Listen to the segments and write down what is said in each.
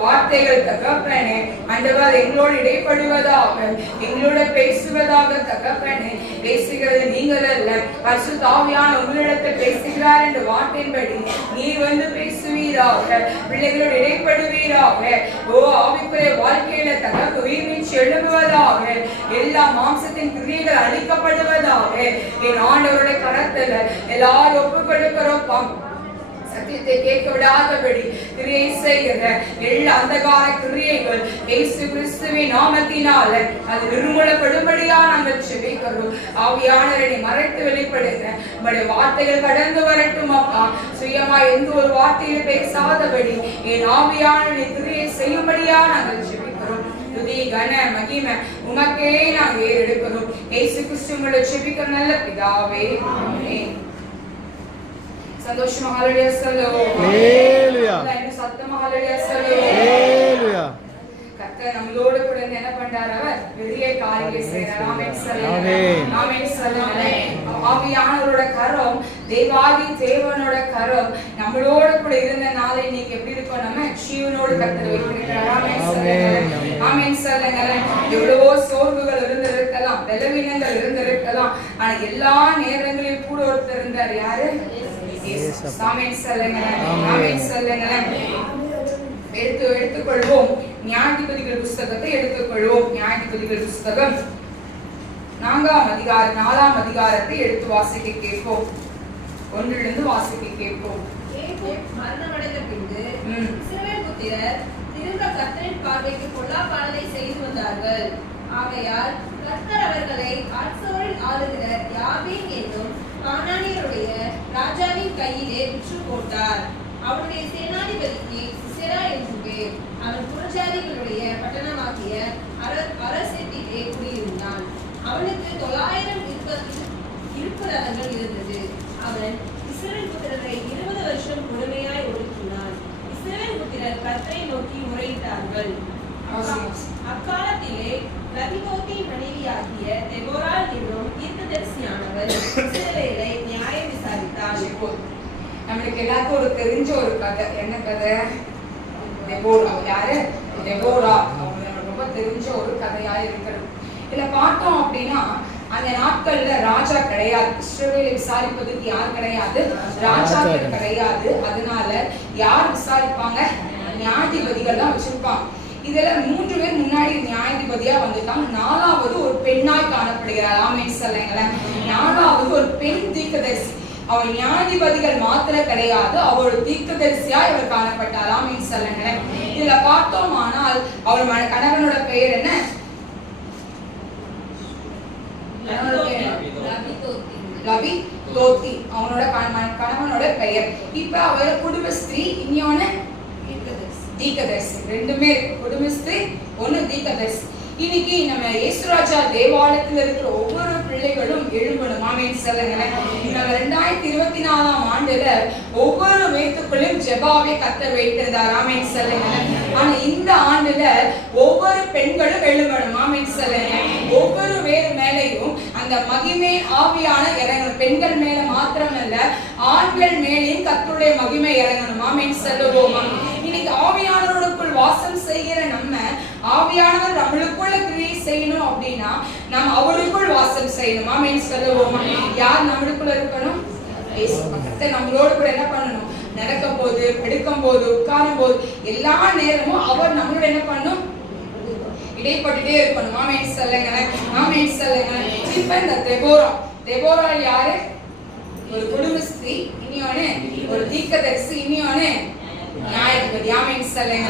வார்த்தைகள் தகப்பனே ஆண்டவர் எங்களோடு இடைப்படுவதாக, எங்களோட பேசுவதாக தகப்பனே. பேசுகிறது நீங்கள் அல்ல, பரிசுத்த ஆவியானவர் உங்களிடத்தில் பேசுகிறார் என்ற வார்த்தையின்படி நீர் வந்து பேசுவீராக, பிள்ளைகளோடு இடைப்படுவீராக. ஓ ஆவிக்குரிய வாழ்க்கையில தகப்ப உயிர் மீட்சி எழும்புவதாக, எல்லா மாம்சத்தின் கிரியைகள் அழிக்கப்படுவதாக. என் ஆண்டவருடைய கரத்துல எல்லாரும் ஒப்புக் கொடுக்கிறோம். சத்தியத்தை கேட்க விடாதபடி கிரியை செய்கிற எல்லா அந்தகார கிரியைகள் இயேசு கிறிஸ்துவின் நாமத்தினால அது நிர்மூலப்படும்படியா நாங்கள் ஜெபிக்கிறோம். ஆவியானவரை மறைத்து வெளிப்படுங்க, உங்களுடைய வார்த்தைகள் கடந்து வரட்டும் அப்பா. சுயமா எந்த ஒரு வார்த்தையில பேசாதபடி என் ஆவியானவரை கிரியை செய்யும்படியா நாங்கள் ஜெபிக்கிறோம். துதி கன மகிமை உமக்கே நாங்கள் ஏறெடுக்கிறோம். இயேசு கிறிஸ்து உங்களை ஜெபிக்கிற நல்ல பிதாவே, ஆமென். சந்தோஷமா ஹalleluya சொல்லுவோம். ஹalleluya. எல்லாரும் சத்தமா ஹalleluya சொல்லுவோம். ஹalleluya. கர்த்தர் நம்மளோடு கூட என்ன பண்றார்? அவர் பெரிய காரியங்களை செய்றார். ஆமென் சொல்லுங்க. ஆமென் சொல்லுங்க. ஆவியானவரோட கரம், தேவாதி தேவனோட கரம் நம்மளோட கூட இருந்த நாளை இன்னைக்கு எப்படி இருக்கும்? நம்ம ஜீவனோடு கர்த்தர் வைத்திருக்கிறார். ஆமென் சொல்லுங்க. ஆமென் சொல்லுங்க. எவ்வளவோ சோர்வுகள் இருந்திருக்கலாம், பலவீனங்கள் இருந்திருக்கலாம், ஆனா எல்லா நேரங்களிலும் கூட ஒருத்தர் இருந்தார். யாரு? ஆமென் சொல்லுங்க. ஆமென் சொல்லுங்க. எடுத்துக்கொள்வோம். நியாயாதிபதிகள் புஸ்தகத்தை எடுத்துக்கொள்வோம். நியாயாதிபதிகள் புஸ்தகம் 4ஆம் அதிகாரம் 4ஆம் அதிகாரத்தை எடுத்து வாசிக்க கேட்போம். 1லிருந்து வாசிக்க கேட்போம். மரணமடைந்த பின்பு இஸ்ரவேல் புத்திரர் திரும்ப கர்த்தரின் பார்வைக்கு பொல்லாப்பானதை செய்து வந்தார்கள். ஆகையால் கர்த்தர் அவர்களை ஆட்சோரில் ஆளுகிற யாபீன் என்னும் கானானியருடைய ராஜாவின் கையிலே விற்று போட்டார். அவருடைய சேனாதிபதிக்கு சிசெரா என்று பேர். அவன் புறஜாதிகளுடைய பட்டணமாகிய அரசேத்திலே குடியிருந்தான். அவனுக்கு 900 இருப்பு ரதங்கள் இருந்தது. அவன் இஸ்ரவேல் புத்திரரை 20 வருஷம் கொடுமையாய் ஒடுக்கினான். இஸ்ரவேல் புத்திரர் கர்த்தரை நோக்கி முறையிட்டார்கள். அக்காலத்திலே லபிதோத்தின் மனைவியாகிய தெபோராள் என்னும் தீர்க்கதரிசியானவள் இஸ்ரவேலை நியாயம் விசாரித்தாள். நம்மளுக்கு எல்லாருக்கும் ஒரு தெரிஞ்ச ஒரு கதை. என்ன கதை? தெபோரா. யாரு? தெபோரா. அவங்களுக்கு ரொம்ப தெரிஞ்ச ஒரு கதையா இருக்கிறது. இதுல பார்த்தோம் அப்படின்னா, அந்த நாட்கள்ல ராஜா கிடையாது. இஸ்ரவேலை விசாரிப்பதற்கு யார் கிடையாது? ராஜாக்கள் கிடையாது. அதனால யார் விசாரிப்பாங்க? நியாயாதிபதிகள் தான் வச்சிருப்பாங்க. இதுல 3 பேர் முன்னாடி நியாயாதிபதியா வந்துட்டாங்க. 4வது ஒரு பெண்ணாய் காணப்படுகிறார். ஆமென் சொல்லுங்களேன். 4வது ஒரு பெண் தீர்க்கதரிசி. அவள் நியாயாதிபதிகள் மாத்திர கிடையாது, அவள் தீர்க்கதரிசியா இவர் காணப்பட்டார். ஆமென் சொல்லுங்களேன். இதுல பார்த்தோம், ஆனால் அவள் கணவனோட பெயர் என்ன? லபிதோத்தி. அவனோட கணவனோட பெயர். இப்ப அவர் குடும்பஸ்திரீ, இன்னொன்னு தீர்க்கதரிசி. ரெண்டுமே குடும்பஸ்திரீ, ஒன்னு தீர்க்கதரிசி. இன்னைக்கு நம்ம இயேசுராஜா தேவாலயத்தில் இருக்கிற ஒவ்வொரு பிள்ளைகளும் எழும்பணும். ஆமென் சொல்லுங்க. நம்ம 2024ஆம் ஆண்டுல ஒவ்வொரு வீட்டுக்குள்ளும் ஜெபாவை கர்த்தர் வைத்திருந்தார். ஆமென் சொல்லுங்க. ஆனா இந்த ஆண்டுல ஒவ்வொரு பெண்களும் எழும்பணும். ஆமென் சொல்லுங்க. ஒவ்வொரு வேறு மேலையும் அந்த மகிமை ஆவியான இறங்கணும். பெண்கள் மேல மாத்திரமல்ல, ஆண்கள் மேலேயும் கர்த்தருடைய மகிமை இறங்கணும். ஆமென் சொல்லுவோமா? இன்னைக்கு ஆவியானவருக்குள் வாசம் செய்கிற நம்ம, ஆவியானவர் நம்மளுக்குள்ள கிரியை செய்யணும் அப்படின்னா நாம் அவருக்குள் வாசம் செய்யணும். ஆமென் சொல்லுவோமா? யார் நம்மளுக்குள்ள இருக்கணும்? இயேசு. கர்த்தர் நம்மளோடு கூட என்ன பண்ணணும்? நடக்கும் போது, படுக்கும் போது, உட்காரும் போது, எல்லா நேரமும் அவர் நம்மளோட என்ன பண்ணணும்? இடைப்பட்டுட்டே இருக்கணும். ஆமென் சொல்லுங்க. ஆமென் சொல்லுங்க. இப்ப இந்த தெபோரா யாரு? ஒரு குடும்பஸ்திரீ, இன்னொன்னு ஒரு தீர்க்கதரிசி, இன்னொன்னு நியாயாதிபதி. ஆமென் சொல்லுங்க.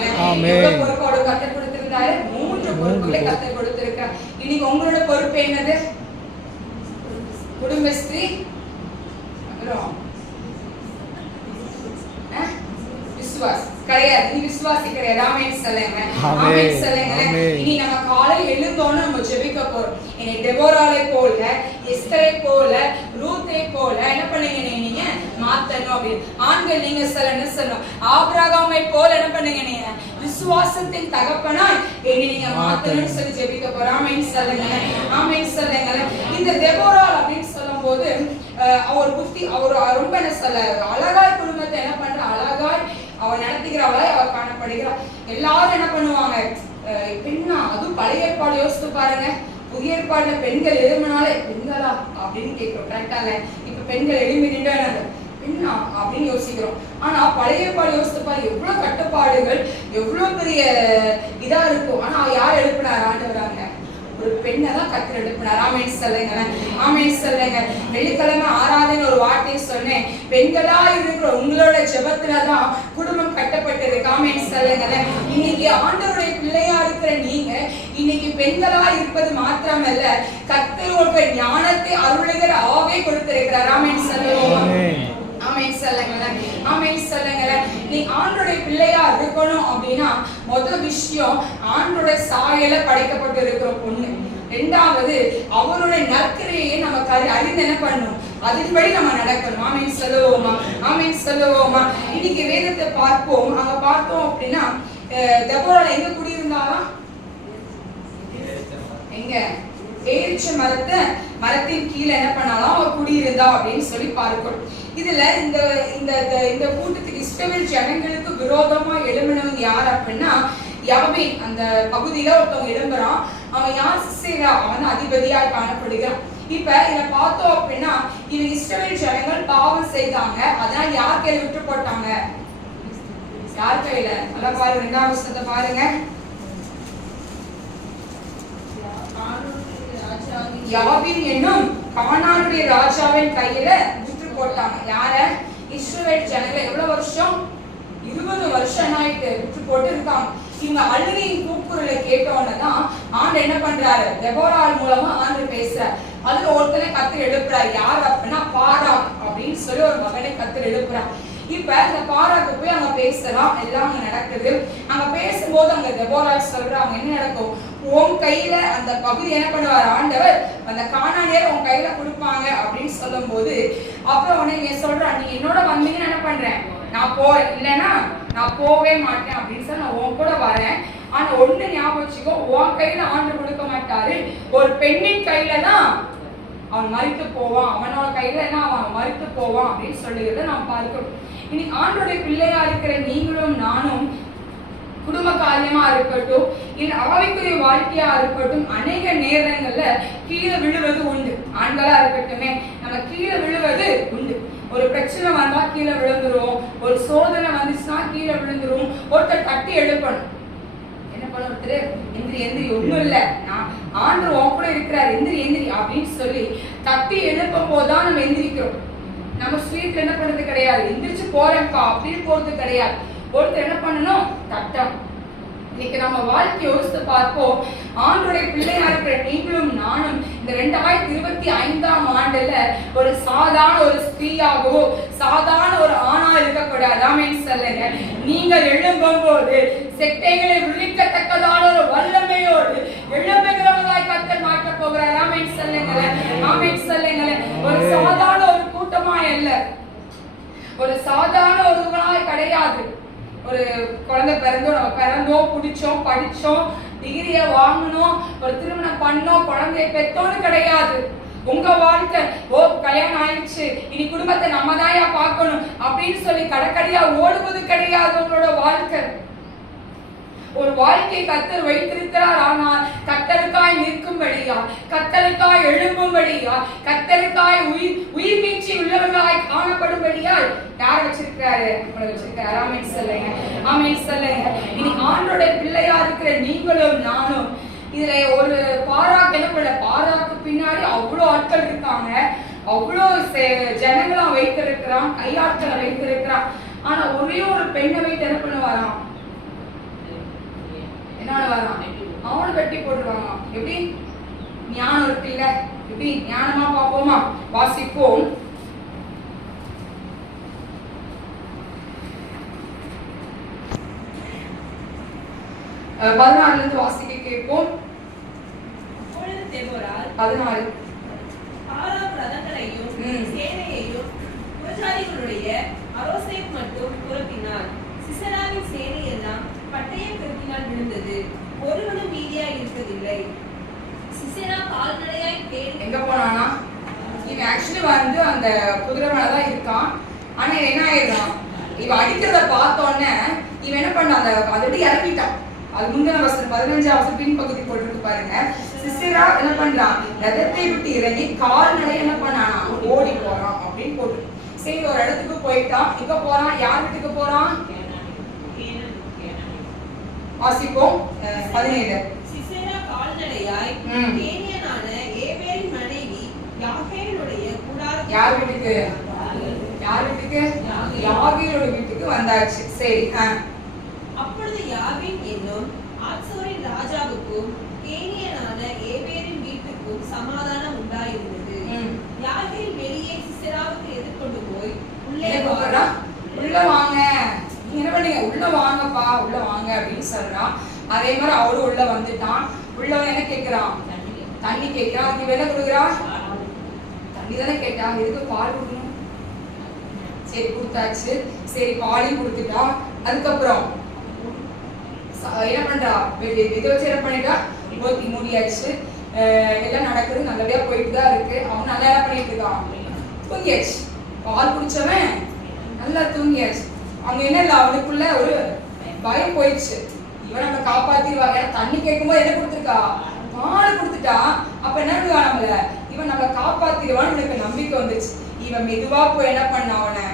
எவ்வளவு பொறுப்போட கர்த்தர் கொடுத்திருந்தாரு? 3 பொறுப்புகளை கர்த்தர் கொடுத்திருக்கார். இன்னைக்கு உங்களோட பொறுப்பு என்னது? குடும்பஸ்திரீ, விசுவாசி கிடையாது. நீ விசுவாசி கிடையாது. ஆமென் சொல்லுங்க. ஆமென் சொல்லுங்க. இனி நம்ம காலையில் எழுந்தோன்னு நம்ம ஜெபிக்க போறோம். என்னை தெபோராளை போல, எஸ்தரை போல, ரூத்தை போல என்ன பண்ணீங்க? நீங்க மாத்தணும் அப்படின்னு. ஆண்கள் நீங்க சொல்லணும். ஆபிரகாமை போல என்ன பண்ணீங்க? நீங்க விசுவாசத்தின் தகப்பனாய் என்னை நீங்க மாத்தணும்னு சொல்லி ஜெபிக்க போறோம். ஆமென் சொல்லுங்க. ஆமென் சொல்லுங்க. இந்த தெபோராள் அப்படின்னு சொல்லும் போது அவர் புத்தி, அவர் ரொம்ப என்ன சொல்ல, அழகாய் குடும்பத்தை என்ன பண்ற, அழகாய் அவள் நடத்துகிறவளாய் அவர் காணப்படுகிறார். எல்லாரும் என்ன பண்ணுவாங்க, பெண்ணா, அதுவும் பழைய ஏற்பாடு யோசித்து பாருங்க. புதிய ஏற்பாடுல பெண்கள் எழும்பினாலே பெண்களா அப்படின்னு கேட்கிறோம். கரெக்டாங்க. இப்ப பெண்கள் எழும்பி நின்றாங்க பெண்ணா அப்படின்னு யோசிக்கிறோம். ஆனா பழைய ஏற்பாடு யோசித்து பாரு, எவ்வளவு கட்டுப்பாடுகள், எவ்வளவு பெரிய இதா இருக்கும். ஆனா யார் எழுப்பினார்? ஆண்டவராங்க ஒரு பெண்ணை தான் கர்த்தர் எழுப்பினார். ஆமென் சொல்லுங்க, ஆமென் சொல்லுங்க. வெள்ளிக்கிழமை ஆராதனை ஒரு வார்த்தையை சொன்னேன், பெண்களா இருக்கிற உங்களோட ஜெபத்துலதான் குடும்பம் கட்டப்பட்டிருக்கு. ஆமென் சொல்லுங்க. இன்னைக்கு ஆண்டவருடைய பிள்ளையா இருக்கிற நீங்க இன்னைக்கு பெண்களா இருப்பது மாத்திரமல்ல, கர்த்தர் ஒரு ஞானத்தை அருளுகிற ஆவே கொடுத்திருக்கிறார். ஆமென் சொல்லுவோம், ஆமென் சொல்லுங்க, ஆமென் சொல்லுங்க. நீ ஆண்டவருடைய பிள்ளையா இருக்கணும் அப்படின்னா முதல் விஷயம் ஆண்டவருடைய சாயல படைக்கப்பட்டு இருக்கிற பொண்ணு. இரண்டாவது அவருடைய நற்கிரியை நம்ம அறிந்து என்ன பண்ணணும், அதன்படி நம்ம நடக்கணும். ஆமென் சொல்லுவோமா, ஆமென் சொல்லுவோமா. இன்னைக்கு வேதத்தை பார்ப்போம். அங்க பார்த்தோம் அப்படின்னா தெபோரா எங்க குடியிருந்தாலும், எங்க பேரிச்ச மரத்தின் கீழே என்ன பண்ணாலும் அவ குடியிருந்தா அப்படின்னு சொல்லி பார்க்கணும். இதுல இந்த இந்த இந்த கூட்டத்துக்கு இஸ்ரவேல் ஜனங்களுக்கு விரோதமா எழும்பினவங்க யார் அப்படின்னா யாபீன். அந்த பகுதியில ஒருத்தவங்க எழும்புறான். அவன் யார்? சிசேரா. அவன் அதிபதியா காணப்படுகிறான். இப்ப இத பார்த்தோம் அப்படின்னா இவங்க இஸ்ரவேல் ஜனங்கள் பாவம் செய்தாங்க. அதனால யார் கையில விட்டு போட்டாங்க? யார் கையில? நல்லா பாருங்க, 2ஆம் வசனத்தை பாருங்க. யாபீன் என்னும் கானானுடைய ராஜாவின் கையில விட்டு போட்டாங்க. யார? இஸ்ரவேல் ஜனங்கள். எவ்வளவு வருஷம்? 20 வருஷம் ஆயிட்டு விட்டு போட்டு இருக்காங்க. இவங்க அழுகையின் கூக்குரலை கேட்டோன்னதான் ஆண்டு என்ன பண்றாரு, தெபோராள் மூலமா ஆண்டு பேசுறாரு. அதுல ஒருத்தனை கர்த்தர் எழுப்புறாரு. யார் அப்படின்னா பாராக் அப்படின்னு சொல்லி ஒரு மகனை கர்த்தர் எழுப்புறார். இப்ப இந்த பாராக்கு போய் அங்க பேசலாம், எல்லாம் அங்க நடக்குது. அங்க பேசும்போது அங்க தெபோராள் சொல்றாங்க, என்ன நடக்கும், உன் கையில அந்த பகுதி என்ன பண்ணுவார் ஆண்டவர், அந்த கானானியர் உன் கையில கொடுப்பாங்க அப்படின்னு சொல்லும் போது அப்புறம் உடனே நீ சொல்ற, நீ என்னோட வந்தீங்கன்னு என்ன பண்றேன், நான் போறேன், இல்லைன்னா நான் போவே மாட்டேன் அப்படின்னு சொல்லி நான் உன் கூட வரேன். ஆனா ஒண்ணு ஞாபகம் வச்சுக்கோ, உன் கையில ஆண்டு கொடுக்க மாட்டாரு, ஒரு பெண்ணின் கையில தான் அவன் மறித்து போவான், அவனோட கையில என்ன அவன் மறித்து போவான் அப்படின்னு சொல்லுகிறத நாம் பார்க்கணும். இன்னைக்கு ஆண்டோடைய பிள்ளையா இருக்கிற நீங்களும் நானும் குடும்ப காரியமா இருக்கட்டும், இல்ல ஆவிக்குரிய வாழ்க்கையா இருக்கட்டும், அநேக நேரங்கள்ல கீழே விழுவது உண்டு. ஆண்களா இருக்கட்டுமே, நம்ம கீழே விழுவது உண்டு. ஒரு பிரச்சனை வந்தா கீழே விழுந்துரும், ஒரு சோதனை வந்துச்சுன்னா கீழே விழுந்துரும். ஒருத்தர் தட்டி எழுப்பணும். என்ன பண்ண, ஒருத்தர் எந்திரி எந்திரி, ஒண்ணும் இல்ல, நான் ஆண்டவர் உன் கூட இருக்கிறார், எந்திரி எந்திரி அப்படின்னு சொல்லி தட்டி எழுப்பும் போதுதான் நம்ம எந்திரிக்கிறோம். நம்ம ஸ்வீட்ல என்ன பண்றது கிடையாது, எந்திரிச்சு போறேன்ப்பா அப்படின்னு போறது கிடையாது. ஒருத்தர் என்ன பண்ணணும், தட்டம். இன்னைக்கு நம்ம வாழ்க்கை யோசித்து பார்ப்போம். ஆண்டோடைய பிள்ளையா இருக்கிற நீங்களும் நானும் இந்த 2025ஆம் ஆண்டுல ஒரு சாதாரண ஒரு ஸ்திரீயாகவோ சாதாரண ஒரு ஆணா இருக்கக்கூடாது. ஆமென் சொல்லுங்க. நீங்கள் எழும்பும் போது செட்டைகளை விழிக்கத்தக்கதான ஒரு வல்லமையோடு எழும்புகிறவர்களாய் கர்த்தர் மாற்ற போகிறார். ஆமென் சொல்லுங்க, ஆமென் சொல்லுங்க. ஒரு சாதாரண ஒரு கூட்டமா இல்ல, ஒரு சாதாரண ஒருவராய் கிடையாது. ஒரு குழந்தை பிறந்தோம் குடிச்சோம் படிச்சோம் டிகிரிய வாங்கணும் ஒரு திருமணம் பண்ணோம் குழந்தைய பெத்தோன்னு கிடையாது. உங்க வாழ்க்கை கல்யாணம் ஆயிடுச்சு இனி குடும்பத்தை நம்ம தான் பார்க்கணும் அப்படின்னு சொல்லி கடற்கடியா ஓடுவது கிடையாது. உங்களோட வாழ்க்கை ஒரு வாழ்க்கையை கர்த்தர் வைத்திருக்கிறார். ஆனால் கர்த்தருக்காய் நிற்கும்படியா, கர்த்தருக்காய் எழும்பும்படியா, கர்த்தருக்காய் உயிர் மீட்சி உள்ளவர்களாய் காணப்படும்படியாய் யார் வச்சிருக்காரு? உங்களை வச்சிருக்காரு. ஆமென் சொல்லுங்க, ஆமென் சொல்லுங்க. இனி ஆண்டோட பிள்ளையா இருக்கிற நீங்களும் நானும் இதுல ஒரு பாராக்கு என்ன பண்ண, பாராக்கு பின்னாடி அவ்வளவு ஆட்கள் இருக்காங்க, அவ்வளவு ஜனங்களா வைத்திருக்கிறான், கையாட்களை வைத்திருக்கிறான். ஆனா ஒரே ஒரு பெண்ணை வைத்து என்ன பண்ணுவாராம், என்ன வரான், அவனு வெட்டி போட்டுருவாங்க. எப்படி ஞானம் இருக்கு இல்ல, எப்படி ஞானமா பார்ப்போமா, வாசிப்போம். பதினாறுல வாசிக்க கேட்போம். 14 பாராக் ரதங்களையும் சேனையையும் புறஜாதிகளுடைய அரோசேத் மட்டும் புறத்தினார். சிசராவின் சேனை எல்லாம் பட்டய கருத்தினால் விழுந்தது, ஒருவனும் மீதியா இருப்பதில்லை. சிசரா கால்நடையாய் எங்க போனானா, இவன் ஆக்சுவலி வந்து அந்த குதிரை மேலதான் இருக்கான். ஆனா என்ன ஆயிடுறான், இவ அடிக்கிறத பார்த்தோன்னே இவன் என்ன பண்ண அதை விட்டு இறங்கிட்டான். அது முந்தின வசனம் 15ஆம் வசனம் பின்பகுதி போட்டுருக்கு பாருங்க. சிசேரா என்ன பண்றான், ரதத்தை விட்டு இறங்கி கால்நடை என்ன பண்ணானா ஓடி போறான் அப்படின்னு போட்டு. சரி, ஒரு இடத்துக்கு போயிட்டான். எங்க போறான், யார் வீட்டுக்கு போறான் வாசிப்போம் 17. சிசேரா கால்நடையாய் கேனியனான ஏபேரின் மனைவி யாகேலுடைய கூடாரத்துக்கு, யார் வீட்டுக்கு, யாகேலோட வீட்டுக்கு வந்தாச்சு. சரி. அப்பொழுது யாபீன் என்னும் ஆத்சோரின் ராஜாவுக்கும் கேனியனான ஏபேரின் வீட்டுக்கும் சமாதானம் உண்டாயிருந்தது. யாகேல் வெளியே சிசேராவுக்கு எதிர்கொண்டு போய் உள்ளே உள்ள வாங்க, நீங்க என்ன பண்ணீங்க, உள்ள வாங்கப்பா, உள்ள வாங்க அப்படின்னு சொல்றான். அதே மாதிரி அவரும் உள்ள வந்துட்டான். உள்ளவன் என்ன கேட்கிறான், தண்ணி கேட்கிறான். அதுக்கு என்ன கொடுக்குறான், தண்ணி தானே கேட்டா, எதுக்கு பால் கொடுக்கணும். சரி, கொடுத்தாச்சு. சரி, பாலையும் கொடுத்துட்டா. அதுக்கப்புறம் என்ன பண்றா, இதை வச்சு என்ன பண்ணிட்டா, மூடியாச்சு. எல்லாம் நடக்குது, நல்லபடியா போயிட்டு தான் இருக்கு. அவன் நல்லா என்ன பண்ணிட்டு இருக்கான், தூங்கியாச்சு. பால் குடிச்சவன் நல்லா தூங்கியாச்சு. அவங்க என்ன இல்லை, அவனுக்குள்ள ஒரு பயம் போயிடுச்சு. இவன் நம்ம காப்பாத்திடுவாங்க. தண்ணி கேட்கும்போது என்ன கொடுத்துருக்கா, பால் கொடுத்துட்டா. அப்ப என்ன பண்ணுவா, நம்மள இவன் நம்மளை காப்பாத்திடுவான்னு எனக்கு நம்பிக்கை வந்துச்சு. இவன் மெதுவா போய் என்ன பண்ண, அவனை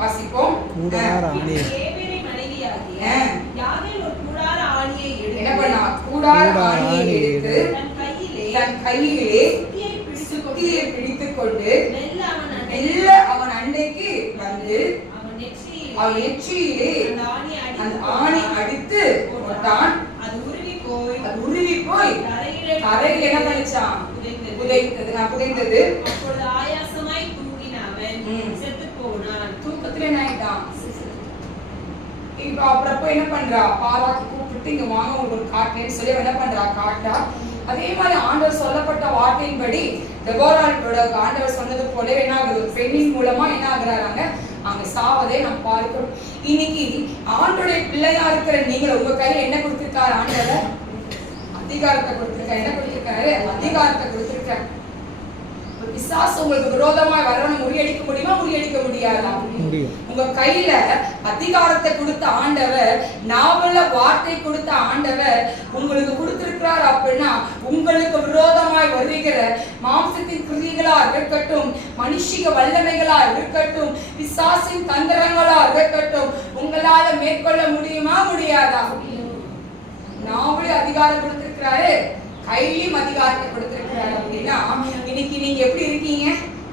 வாசிப்போம். என்ன பண்ணா, கூடார ஆணியை எடுத்து தன் கையிலே சுத்தியை பிடித்துக் கொண்டு மெல்ல அவன் அண்டைக்கு வந்து அவன் நெற்றியிலே அந்த ஆணி அடித்து போட்டான். அது உருவி போய் தரையில் என்ன பண்ணிச்சான், புதைந்தது. ஆயாசமாய் தூங்கின அவன் செத்து போனான். தூக்கத்துல என்ன ஆயிட்டான். இப்ப அப்புறம் போய் என்ன பண்றா, பாராக்கு கூப்பிட்டு இங்க வாங்க உங்களுக்கு காட்டுன்னு சொல்லி என்ன பண்றா, காட்டா. அதே மாதிரி ஆண்டவர் சொல்லப்பட்ட வார்த்தையின்படி தெபோராளோட ஆண்டவர் சொன்னது போல என்ன ஆகுது, பெண்ணின் மூலமா என்ன ஆகுறாங்க, அங்க சாவதே நம்ம பார்க்கிறோம். இன்னைக்கு ஆண்டோடைய பிள்ளையா இருக்கிற நீங்க உங்க கையில என்ன கொடுத்திருக்காரு ஆண்டவர், அதிகாரத்தை கொடுத்திருக்காரு. என்ன கொடுத்திருக்காரு, அதிகாரத்தை கொடுத்திருக்காரு. பிசாசு உங்களுக்கு விரோதமா வரவனை முறியடிக்க முடியுமா, முறியடிக்க முடியாதா? உங்க கையில அதிகாரத்தை கொடுத்த ஆண்டவர், நாவல வார்த்தை கொடுத்த ஆண்டவர் உங்களுக்கு கொடுத்திருக்கிறார். அப்படின்னா உங்களுக்கு விரோதமாய் வருகிற மாம்சத்தின் கிரியைகளா இருக்கட்டும், மனுஷிக வல்லமைகளா இருக்கட்டும், பிசாசின் தந்திரங்களா இருக்கட்டும், உங்களால மேற்கொள்ள முடியுமா, முடியாதா? நாவலே அதிகாரம் கொடுத்திருக்கிறாரு, கையிலும் அதிகாரத்தை கொடுத்திருக்கிறாரு. அப்படின்னா இன்னைக்கு நீங்க எப்படி இருக்கீங்க,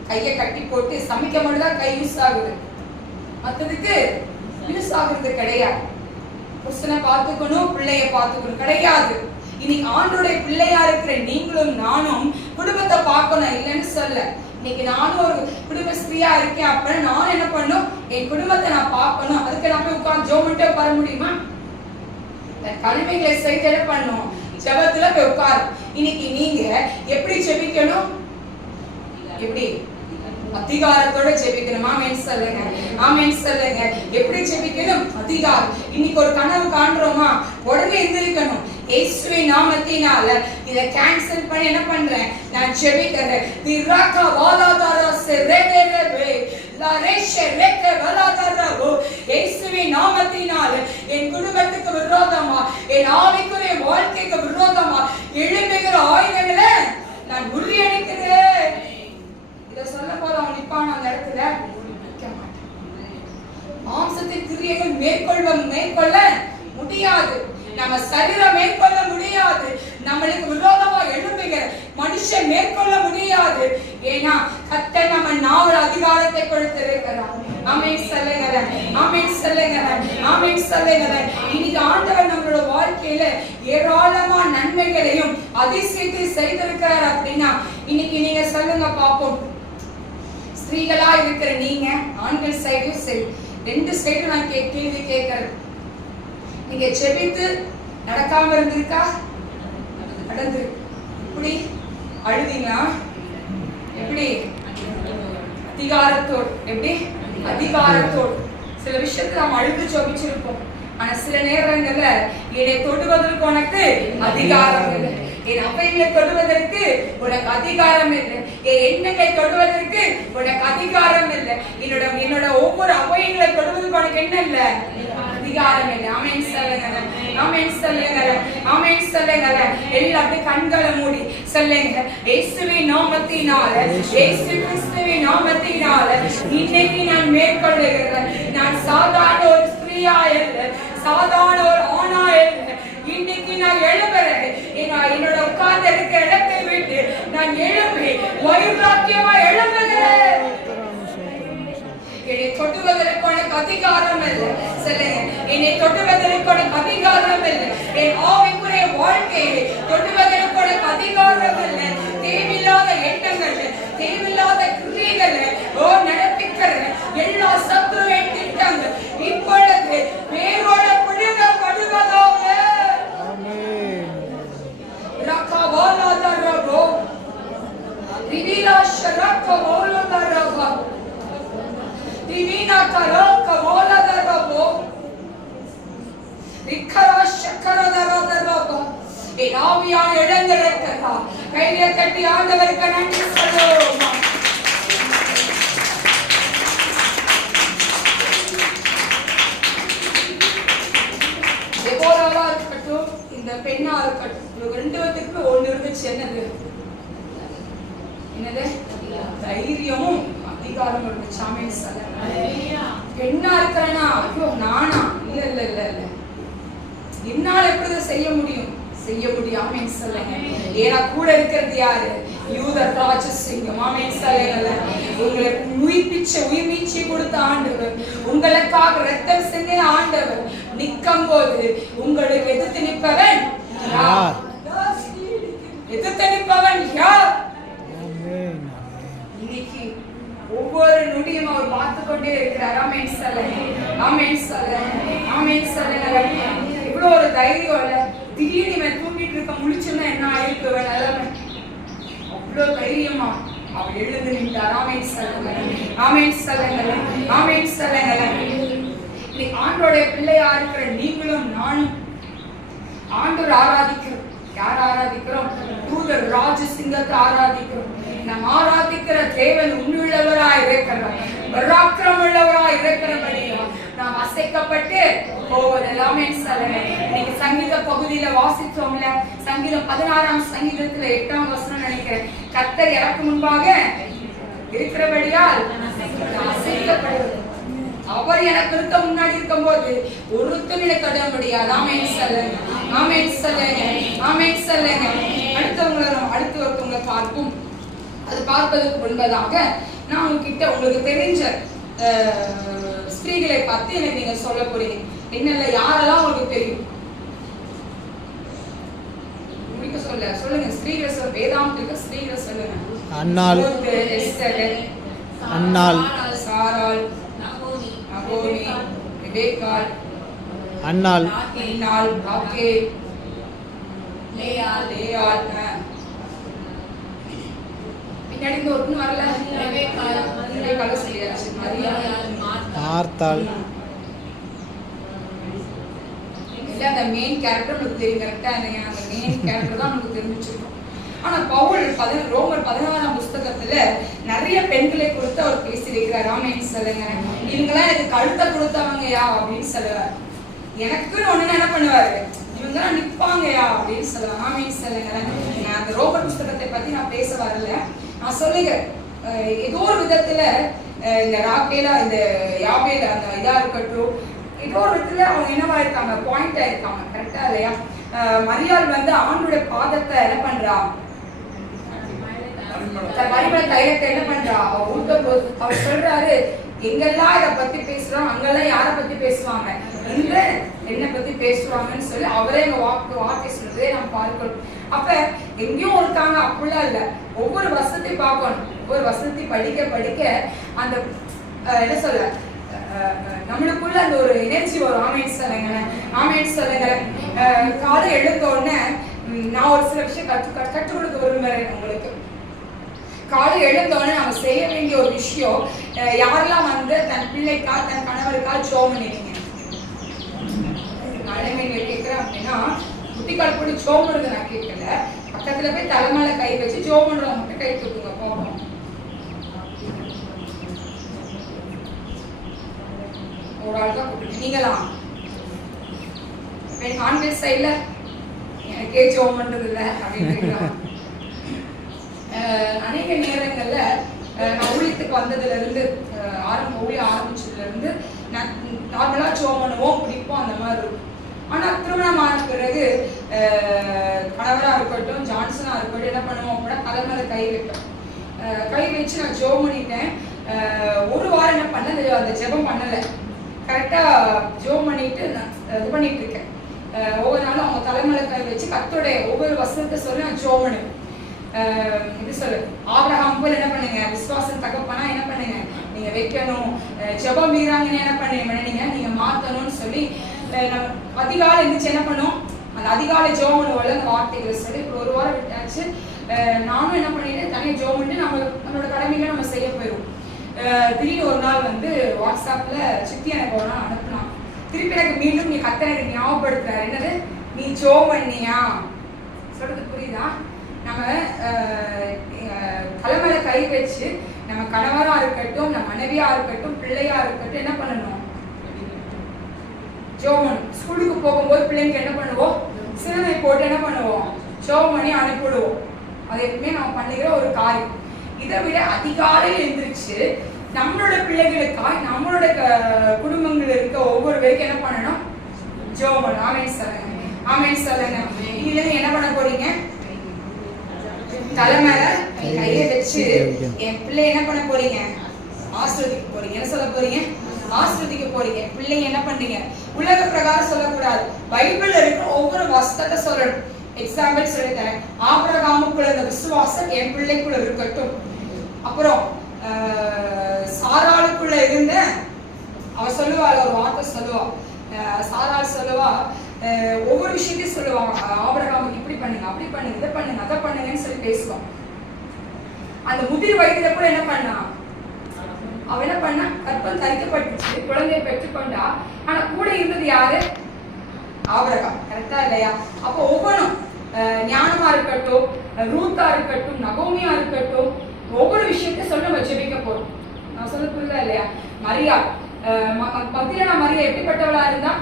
கையை கட்டி போட்டு சமைக்க மட்டும்தான் கை யூஸ் ஆகுது, மற்றதுக்கு யூஸ் ஆகுறது கிடையாது. புருஷனை பார்த்துக்கணும், பிள்ளைய பார்த்துக்கணும் கிடையாது. இன்னைக்கு ஆண்டோடைய பிள்ளையா இருக்கிற நீங்களும் நானும் குடும்பத்தை பார்க்கணும், இல்லைன்னு சொல்ல. இன்னைக்கு நானும் ஒரு குடும்ப ஸ்திரீயா இருக்கேன் அப்படின்னு நானும் என்ன பண்ணும், என் குடும்பத்தை நான் பார்க்கணும். அதுக்கு நான் போய் உட்கார்ந்து ஜோமெண்டே வர முடியுமா? கடமைகளை செய்து என்ன பண்ணும், ஜெபத்துல போய் உட்காரு. இன்னைக்கு நீங்க எப்படி ஜெபிக்கணும், எப்படி அதிகாரத்தோட ஜெபிக்கணும். ஆமென் சொல்லுங்க, ஆமென் சொல்லுங்க. எப்படி ஜெபிக்கணும், அதிகாரம். இன்னைக்கு ஒரு கனவு காண்றோமா, உடனே எந்திரிக்கணும். இயேசுவின் நாமத்தினால இத கேன்சல் பண்ணி என்ன பண்றேன், நான் ஜெபிக்கிறேன். திராக்கா வாலாதாரா செரேரேவே லாரேஷே ரேக்கே வாலாதாராவோ. இயேசுவின் நாமத்தினால என் குடும்பத்துக்கு விரோதமா, என் ஆவிக்குரிய வாழ்க்கைக்கு விரோதமா எழும்புகிற ஆயுதங்களை நான் முறியடிக்கிறேன். இத சொல்ல போது அவன் நிப்பான் அந்த இடத்துல, நிற்க மாட்டான். மாம்சத்தின் கிரியைகள் மேற்கொள்ள முடியாது, நம்ம சரீரம் மேற்கொள்ள முடியாது, நம்மளுக்கு விரோதமா எழும்புகிற மனுஷன் மேற்கொள்ள முடியாது. ஏன்னா கர்த்தர் நம்ம நாவல் அதிகாரத்தை கொடுத்திருக்கிறார். ஆமென் சொல்லுங்க, ஆமென் சொல்லுங்க, ஆமென் சொல்லுங்க. இன்னைக்கு ஆண்டவர் நம்மளோட வாழ்க்கையில ஏராளமான நன்மைகளையும் அதிசயத்தையும் செய்திருக்கிறார். அப்படின்னா இன்னைக்கு நீங்க சொல்லுங்க பாப்போம். ஸ்திரீகளா இருக்கிற நீங்க, ஆண்கள் சைடும் சரி, ரெண்டு சைடும் நான் கேள்வி கேட்கிறேன். நீங்க ஜெபித்து நடக்காம இருந்திருக்கா, நடந்து இப்படி அழுதீங்களா, எப்படி அதிகாரத்தோடு, எப்படி அதிகாரத்தோடு. சில விஷயத்துல நம்ம அழுது ஜெபிச்சிருப்போம். ஆனா சில நேரங்கள்ல என்னை தொடுவதற்கு உனக்கு அதிகாரம் இல்லை, என் அவைகளை தொடுவதற்கு உனக்கு அதிகாரம் இல்லை, என் எண்ணங்களை தொடுவதற்கு உனக்கு அதிகாரம் இல்லை, என்னோட ஒவ்வொரு அவைகளை தொடுவதற்கு உனக்கு என்ன இல்லை, அதிகாரம் அதிகாரம் இல்லை. ஆமென் சொல்லுங்க, ஆமென் சொல்லுங்க, ஆமென் சொல்லுங்க. எல்லாரும் கண்களை மூடி சொல்லுங்க, இயேசுவின் நாமத்தினால, இயேசு கிறிஸ்துவின் நாமத்தினால இன்னைக்கு நான் மேற்கொள்ளுகிறேன். நான் சாதாரண ஒரு ஸ்திரீயா இல்லை, சாதாரண ஒரு ஆணா இல்லை. இன்னைக்கு நான் எழும்புறேன். என்னோட உட்கார்ந்து இருக்க இடத்தை விட்டு நான் எழும்பி வைராக்கியமா எழும்புகிறேன். என்னை தொட்டுவதற்கு உனக்கு அதிகாரம் இல்லை. சொல்லுங்க, என்னை தொட்டுவதற்கு உனக்கு அதிகாரம் இல்லை. என் ஆவிக்குரிய வாழ்க்கையை தொட்டுவதற்கு உனக்கு அதிகாரம் இல்லை. தேவையில்லாத எண்ணங்கள், தேவையில்லாத கிரியைகள் நடப்பிக்கிற எல்லா சத்துருவின் திட்டங்கள் இப்பொழுது வேரோட பிடுங்கப்படுவதாக. ரக்கவாலதரபோ ரிவிலாஷரக்கவாலதரபோ Divina Karaka Mola Darabo Rikara Shakara Darabo Inaviyan Edangarakka Kaiya Katti Aandavarukku nandri solluvom. Deborah இருக்கட்டும், இந்த பெண்ணா இருக்கட்டும், இவங்க ரெண்டு பேத்துக்கு ஒண்ணு இருந்துச்சு. என்னது தைரியமும் அதிகாரம் இருந்துச்சு. ஆமென் சொல்லுங்க. பெண்ணா இருக்கிறனா ஐயோ நானா இல்ல இல்ல இல்ல இல்ல என்னால எப்படி செய்ய முடியும், செய்ய முடியும். ஆமென் சொல்லுங்க. ஏன்னா கூட இருக்கிறது யாரு? யூத ராஜசிங்கம். ஆமென் சொல்லுங்க. உங்களை உயிர்ப்பிச்சு கொடுத்த ஆண்டவர், உங்களுக்காக ரத்தம் சிந்தின ஆண்டவர் நிற்கும் போது உங்களுக்கு எதிர்த்து நிற்பவன் யார்? எதிர்த்து நிற்பவன் யார்? இன்னைக்கு ஒவ்வொரு நொடியும் அவர் பார்த்து கொண்டே இருக்கிறார். ஆமென் சொல்லுங்க, ஆமென் சொல்லுங்க, ஆமென் சொல்லுங்க. இவ்வளவு ஒரு தைரியம் இல்ல. திடீர்னு இவன் தூங்கிட்டு இருக்க முழிச்சுன்னா என்ன ஆயிருக்கு நிலைமை? அவ்வளவு தைரியமா அவர் எழுந்து நின்றார். ஆமென் சொல்லுங்க, ஆமென் சொல்லுங்க, ஆமென் சொல்லுங்க. இன்னைக்கு ஆண்டோடைய பிள்ளையா இருக்கிற நீங்களும் நானும் ஆண்டவர் ஆராதிக்கிறோம். யார் ஆராதிக்கிறோம்? தூதர் ராஜசிங்கத்தை ஆராதிக்கிறோம். நாம் ஆராதிக்கிற தேவன் உண்மையுள்ளவராய் இருக்கிறார், பராக்கிரமுள்ளவராய் இருக்கிறபடியா நாம் அசைக்கப்பட்டு போவதெல்லாமே சொல்லுங்க. இன்னைக்கு சங்கீத பகுதியில வாசிச்சோம்ல, சங்கீதம் 16ஆம் சங்கீதத்துல 8ஆம் வசனம் நினைக்கிறேன். கர்த்தர் எனக்கு முன்பாக இருக்கிறபடியால் அசைக்கப்படுவது, அவர் எனக்கு இருக்க முன்னாடி இருக்கும் போது ஒருத்தனை தொட முடியாது. ஆமென் சொல்லுங்க, ஆமென் சொல்லுங்க, ஆமென் சொல்லுங்க. அடுத்து ஒருத்தவங்களை பார்ப்போம். அது பார்ப்பதற்கு முன்பதாக நான் உங்ககிட்ட உங்களுக்கு தெரிஞ்ச ஸ்திரீகளை பார்த்து எனக்கு நீங்க சொல்ல போறீங்க. என்னல்ல யாரெல்லாம் உங்களுக்கு தெரியும் முடிக்க சொல்லுங்க. ஸ்திரீகளை சொல்ல, வேதாந்தத்துக்கு ஸ்திரீகளை சொல்லுங்க. அன்னாள், எஸ்தர், அன்னாள், சாராள், நகோமி, ரெபேக்காள், அன்னாள், ராகேல், லேயாள், பின்னாடி ஒண்ணு வரல. ரெபேக்காள் சொல்லியாச்சு. மார்த்தாள். இல்ல அந்த மெயின் கேரக்டர் நமக்கு தெரியும். கரெக்டா அந்த மெயின் கேரக்டர் தான் நமக்கு தெரிஞ்சிருக்கும். ஆனா பவுல் ரோமர் 16ஆம் புஸ்தகத்துல நிறைய பெண்களை குறித்து அவர் பேசியிருக்கிறார். ஆமென் சொல்லுங்க. இவங்கெல்லாம் எனக்கு கழுத்தை கொடுத்தவங்கயா அப்படின்னு சொல்லுவார். எனக்குன்னு ஒண்ணு என்ன பண்ணுவாரு, இவங்கெல்லாம் நிப்பாங்கயா அப்படின்னு சொல்லுவாங்க. ஆமென் சொல்லுங்க. நான் அந்த ரோமர் புஸ்தகத்தை பத்தி நான் பேச வரல. நான் சொல்லுகிறேன், ஏதோ ஒரு விதத்துல இந்த ராகேலா, இந்த யாபேல, அந்த இதா இருக்கட்டும், ஏதோ ஒரு விதத்துல அவங்க என்னவா இருக்காங்க, பாயிண்ட் ஆயிருக்காங்க. கரெக்டா இல்லையா? மரியாள் ஆண்டுடைய பாதத்தை என்ன பண்றா, பரிமள தைலத்தை என்ன பண்றா, அவர் ஊத்த போது அவர் சொல்றாரு, எங்கெல்லாம் இதை பத்தி பேசுறோம் அங்கெல்லாம் யாரை பத்தி பேசுவாங்க, இந்த என்ன பத்தி பேசுவாங்கன்னு சொல்லி அவரே எங்க வார்த்தை சொல்றதே நம்ம பார்க்கணும். அப்ப எங்கேயும் இருக்காங்க அப்படிலாம் இல்ல. ஒவ்வொரு வசனத்தையும் பார்க்கணும். ஒவ்வொரு வசனத்தையும் படிக்க படிக்க அந்த என்ன சொல்ல நம்மளுக்குள்ள அந்த ஒரு எனர்ஜி வரும். ஆமென் சொல்லுங்க, ஆமென் சொல்லுங்க. காலை எழுந்த உடனே நான் ஒரு சில விஷயம் கற்றுக் கொடுக்க விரும்புறேன் உங்களுக்கு. காலை எழுந்தோடனே நம்ம செய்ய வேண்டிய ஒரு விஷயம், யாரெல்லாம் தன் பிள்ளைக்கா தன் கணவருக்கா ஜெபம் பண்ணுவீங்க? நடைமுறை கேட்கிறேன் அப்படின்னா, குட்டிக்கால் போட்டு ஜெபம் பண்ணுறது நான் கேட்கல. பக்கத்துல போய் தலைமையில கை வச்சு ஜெபம் பண்றவங்க மட்டும் கை தூக்குங்க போகணும். ஒரு ஆள் தான் கூப்பிட்டு நீங்களாம் ஆண்கள் சைடுல எனக்கே ஜோம் பண்றது இல்லை அப்படின்னு அநேக நேரங்கள்ல நான் ஊழியத்துக்கு வந்ததுல இருந்து ஊழியம் ஆரம்பிச்சதுல இருந்து நார்மலா ஜோம் பண்ணுவோம், பிடிப்போம், அந்த மாதிரி இருக்கும். ஆனா திருமணமான பிறகு கணவரா இருக்கட்டும், ஜான்சனா இருக்கட்டும், என்ன பண்ணுவோம் அப்படின்னா தலைமையில கை வைப்பேன். கை வச்சு நான் ஜோம் பண்ணிட்டேன். ஒரு வாரம் என்ன பண்ண அந்த ஜெபம் பண்ணலை. கரெக்டா ஜோம் பண்ணிட்டு நான் இது பண்ணிட்டு இருக்கேன். ஒவ்வொரு நாளும் அவங்க தலைமையில கை வச்சு கர்த்தருடைய ஒவ்வொரு வசனத்தை சொல்லி நான் ஜோம் பண்ணுவேன். இது சொல்லு, ஆபிரகாம் போல என்ன பண்ணுங்க, விசுவாசம் தகப்பனா என்ன பண்ணுங்க நீங்க வைக்கணும், ஜெபம் மீறாங்கன்னு என்ன பண்ணுங்க நீங்க மாத்தணும்னு சொல்லி அதிகாலை இருந்துச்சு என்ன பண்ணும், அந்த அதிகாலை ஜெபம் பண்ணுவோம்ல அந்த வார்த்தைகளை சொல்லி இப்போ ஒரு வாரம் விட்டாச்சு. நானும் என்ன பண்ணிட்டேன், தனியாக ஜெபம் பண்ணிட்டு நம்மளோட கடமைகளை நம்ம செய்ய போயிடும். திடீர்னு ஒரு நாள் வந்து வாட்ஸ்அப்ல சித்தி எனக்கு ஒரு நாள் அனுப்புனான். திருப்பி எனக்கு மீண்டும் நீ கர்த்தரை ஞாபகப்படுத்துறாரு, என்னது நீ ஜெபம் பண்ணியா சொல்றது புரியுதா? நம்ம தலைமையில கை வச்சு நம்ம கணவரா இருக்கட்டும், நம்ம மனைவியா இருக்கட்டும், பிள்ளையா இருக்கட்டும் என்ன பண்ணணும், ஜோமன். ஸ்கூலுக்கு போகும்போது பிள்ளைங்க என்ன பண்ணுவோம், சிறுமை போட்டு என்ன பண்ணுவோம், ஜோம் பண்ணி அனுப்பிடுவோம். அது எப்பவுமே நம்ம பண்ணுகிற ஒரு காரியம். இதை விட அதிகாலையில் எழுந்திரிச்சு நம்மளோட பிள்ளைகளுக்காக நம்மளோட குடும்பங்கள் இருக்க ஒவ்வொரு பேருக்கு என்ன பண்ணணும், ஜோம் பண்ணணும். ஆமென் சொல்லுங்க, ஆமென் சொல்லுங்க. இதுல என்ன பண்ண போறீங்க, தலைமையில கையை வச்சு என் பிள்ளை என்ன பண்ண போறீங்க, ஆசீர்வதிக்க போறீங்க. என்ன சொல்ல போறீங்க, ஆசீர்வதிக்க போறீங்க. பிள்ளைங்க என்ன பண்றீங்க, உலக பிரகாரம் சொல்லக்கூடாது, பைபிள்ல இருக்கிற ஒவ்வொரு வசனத்தை சொல்லணும். எக்ஸாம்பிள் சொல்லித்தரேன். ஆபிரகாமுக்குள்ள இந்த விசுவாசம் என் பிள்ளைக்குள்ள இருக்கட்டும். அப்புறம் சாராளுக்குள்ள இருந்த அவ சொல்லுவா, ஒரு வார்த்தை சொல்லுவா, சாராள் சொல்லுவா, ஒவ்வொரு விஷயத்தையும் சொல்லுவாங்க. ஆபிரகாமுக்கு இப்படி பண்ணுங்க, அப்படி பண்ணுங்க, இதை பண்ணுங்க, அதை பண்ணுங்கன்னு சொல்லி பேசுவான். அந்த முதிர் வயதுல கூட என்ன பண்ணா, அவ என்ன பண்ணா, கற்பம் தரிக்கப்பட்டுச்சு, குழந்தையை பெற்றுக்கொண்டா. ஆனா கூட இருந்தது யாரு, ஆபிரகாம். கரெக்டா இல்லையா? அப்போ ஒவ்வொன்றும் ஞானமா இருக்கட்டும், ரூத்தா இருக்கட்டும், நகோமியா இருக்கட்டும், ஒவ்வொரு விஷயத்தையும் சொல்ல நம்ம ஜெபிக்க போறோம். நான் சொல்ல புரியல இல்லையா? மரியா, மத்தியில மரியா எப்படிப்பட்டவளா இருந்தா,